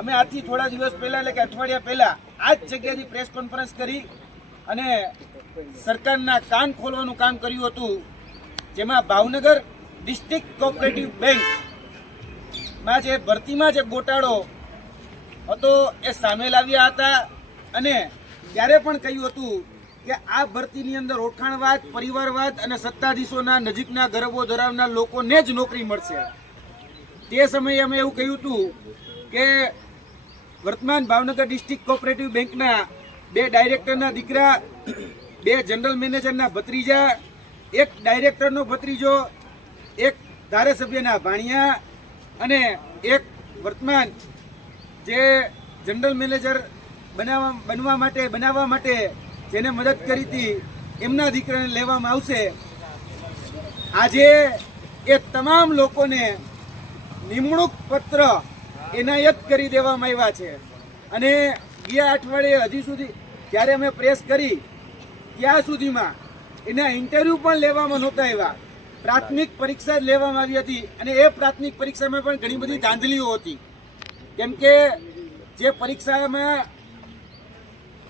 અમે આજથી થોડા દિવસ પહેલા એટલે કે અઠવાડિયા પહેલા આ જ જગ્યાથી પ્રેસ કોન્ફરન્સ કરી અને સરકારના કાન ખોલવાનું કામ કર્યું હતું, જેમાં ભાવનગર ડિસ્ટ્રિક્ટ કોઓપરેટિવ બેંકમાં જે ભરતીમાં જે ગોટાળો હતો એ સામે લાવ્યા હતા અને ત્યારે પણ કહ્યું હતું કે આ ભરતીની અંદર ઓળખાણવાદ, પરિવારવાદ અને સત્તાધીશોના નજીકના ગરબો ધરાવનાર લોકોને જ નોકરી મળશે। તે સમયે અમે એવું કહ્યું હતું કે વર્તમાન ભાવનગર ડિસ્ટ્રિક્ટ કોઓપરેટિવ બેંકના 2 ડાયરેક્ટરના દીકરા, 2 જનરલ મેનેજરના ભત્રીજા, 1 ડાયરેક્ટરનો ભત્રીજો, 1 ધારાસભ્યના ભાણિયા અને 1 વર્તમાન જે જનરલ મેનેજર બનાવવા માટે જેને મદદ કરી હતી એમના દીકરાને લેવામાં આવશે। આજે એ તમામ લોકોને નિમણૂક પત્ર એનાયત કરી દેવામાં આવ્યા છે અને ગયા અઠવાડિયે હજી સુધી જ્યારે અમે પ્રેસ કરી ત્યાં સુધીમાં એના ઇન્ટરવ્યુ પણ લેવામાં નહોતા આવ્યા। પ્રાથમિક પરીક્ષા જ લેવામાં આવી હતી અને એ પ્રાથમિક પરીક્ષામાં પણ ઘણી બધી ધાંધલીઓ હતી, કેમ કે જે પરીક્ષામાં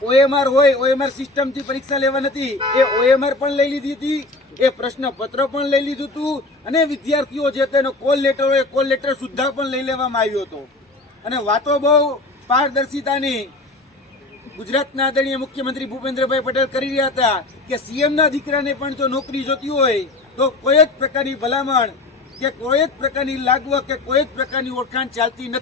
OMR હોય, OMR સિસ્ટમથી પરીક્ષા લેવા નથી, એ OMR પણ લઈ લીધી હતી, એ પ્રશ્નપત્ર પણ લઈ લીધું હતું અને વિદ્યાર્થીઓ જે તેનો કોલ લેટર હોય, કોલ લેટર સુદ્ધા પણ લઈ લેવામાં આવ્યો હતો અને વાતો બહુ પારદર્શિતાની ગુજરાતના આદરણીય મુખ્યમંત્રી ભૂપેન્દ્રભાઈ પટેલ કરી રહ્યા હતા કે CMના દીકરાને પણ જો નોકરી જોતી હોય તો કોઈ જ પ્રકારની ભલામણ કે કોઈ જ પ્રકારની લાગવક કે કોઈ જ પ્રકારની ઓળખાણ ચાલતી નથી।